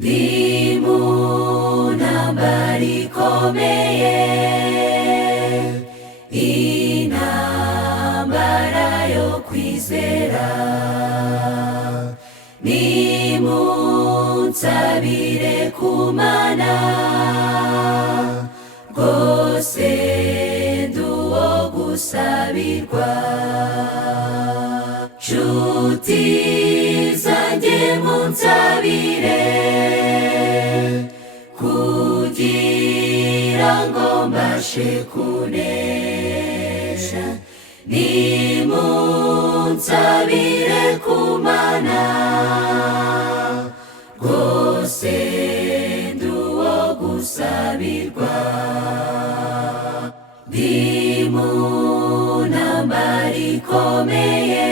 Ndi mu ntambara ikomeye, intambara yo kwizera. Nimunsabire ku Mana, rwose ndi uwo gusabirwa. Nshuti zanjye munsabire, kugira ngo mbashe kunesha. Nimunsabire ku Mana, rwose ndi uwo gusabirwa. Ndi mu ntambara ikomeye,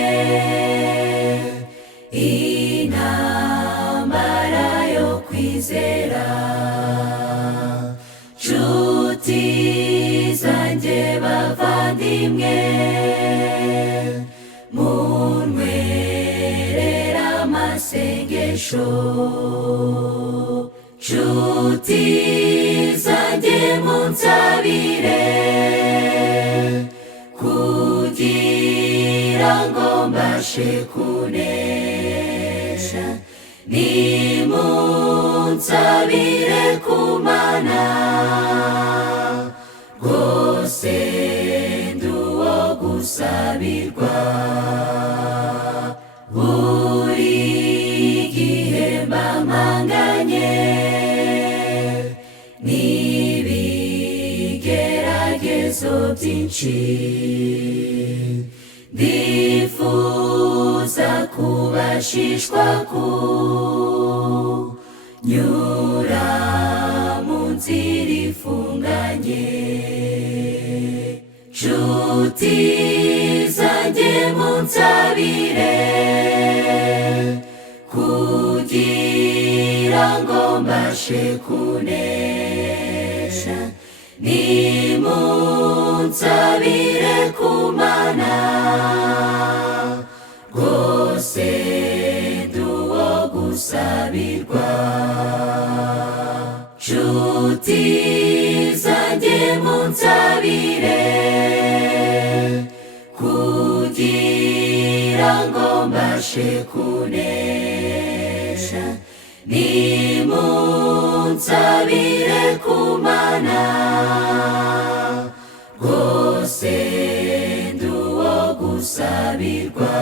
intambara yo kwizera. Nshuti zanjye bavandimwe, muntwerere amasengesho. Nshuti zanjye munsabire, kugira ngo mbashe kunesha. Nimunsabire ku Mana, rwose ndi uwo gusabirwa. Buri gihe mba mpanganye n'ibigeragezo byinshi, ndifuza kubashishwa kunyura mu nzira ifunganye. Nshuti zanjye munsabire, kugira ngo mbashe kunesha. Nimunsabire ku Mana, rwose ndi uwo gusabirwa. Nshuti zanjye munsabire, kugira ngo mbashe kunesha. Nimunsabire ku Mana, rwose ndi uwo gusabirwa.